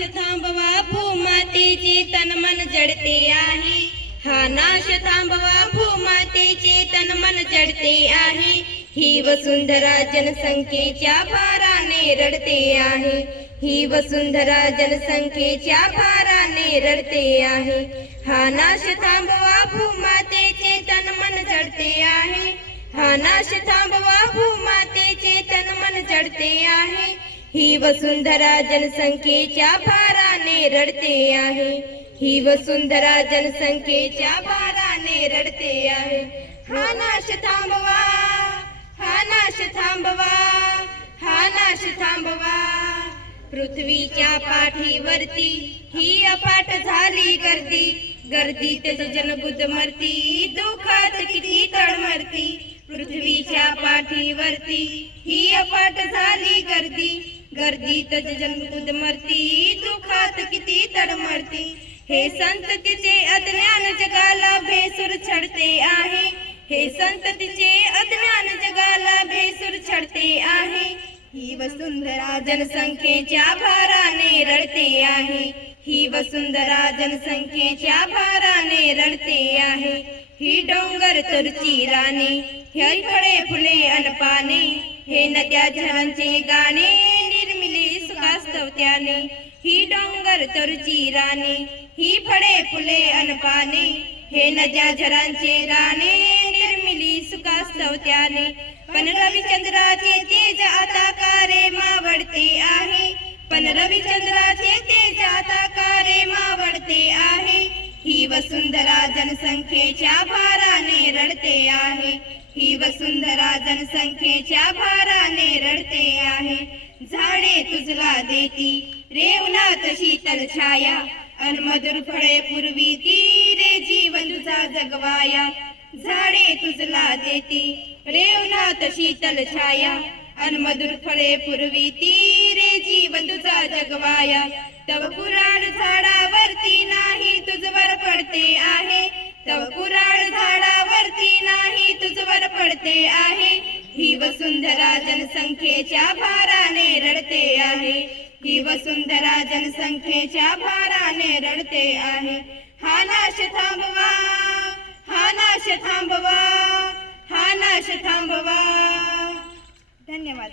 थांबवा भूमातेचे तन मन जडते आहे. हा नाश थांबवा भूमातेचे तन मन जडते आहे. ही वसुंधरा जनसंख्येच्या भाराने रडते आहे. ही वसुंधरा जनसंख्येच्या भाराने रडते आहे. हा नाश थांबवा भूमातेचे तन मन जडते आहे. हा नाश थांबवा भूमातेचे तन मन जडते आहे. ही वसुंधरा जनसंख्येच्या भाराने रडते आहे. ही वसुंधरा जनसंख्येच्या भाराने रडते आहे. हा नाश थांबवा हा नाश थांबवा हा नाश थांबवा. पृथ्वीच्या पाठीवरती ही अपाट झाली गर्दी. गर्दीत जनबुद्ध मरती दुखात किती तडमरती पृथ्वीच्या पाठीवरती ही अपाट झाली गर्दी. गर्दीत जनबुद्ध मरती दुखात किती तडमरती हे संततीचे अज्ञान जगाला भेसूर छडते आहे. हे संततीचे अज्ञान जगाला भेसूर छडते आहे. ही वसुंधरा जनसंख्येच्या भाराने रडते आहे. ही वसुंधरा जनसंख्येच्या भाराने रडते आहे. ही डोंगर तुरची राणी हे फळे फुले अनपाने. हे नद्या झरांचे गाणे सुखास्तव ही डोंगर तरुची राणे ही फळे फुले अनपाने हे नद्या झरांचे राणे निर्मिली सुखास त्याने पण रविचंद्राचे तेज आता कारे मावडते आहे. पण रविचंद्राचे तेज आता कारे मावडते आहे. ही वसुंधरा जनसंख्येच्या भाराने रडते आहे. ही वसुंधरा जनसंख्येच्या भाराने रडते आहे. झाडे तुझला देती. रेवनात शीतल छाया. अनमधुर फळे पूर्वी ती रे जीवन तुझा जगवाया. झाडे तुझला देती. रेवनात शीतल छाया. अनमधुर फळे पूर्वी ती रे जीवन तुझा जगवाया. ही वसुंधरा जनसंख्येच्या भाराने रडते आहे. ही वसुंधरा जनसंख्येच्या भाराने रडते आहे. हा नाश थांबवा हा नाश थांबवा हा नाश थांबवा. धन्यवाद.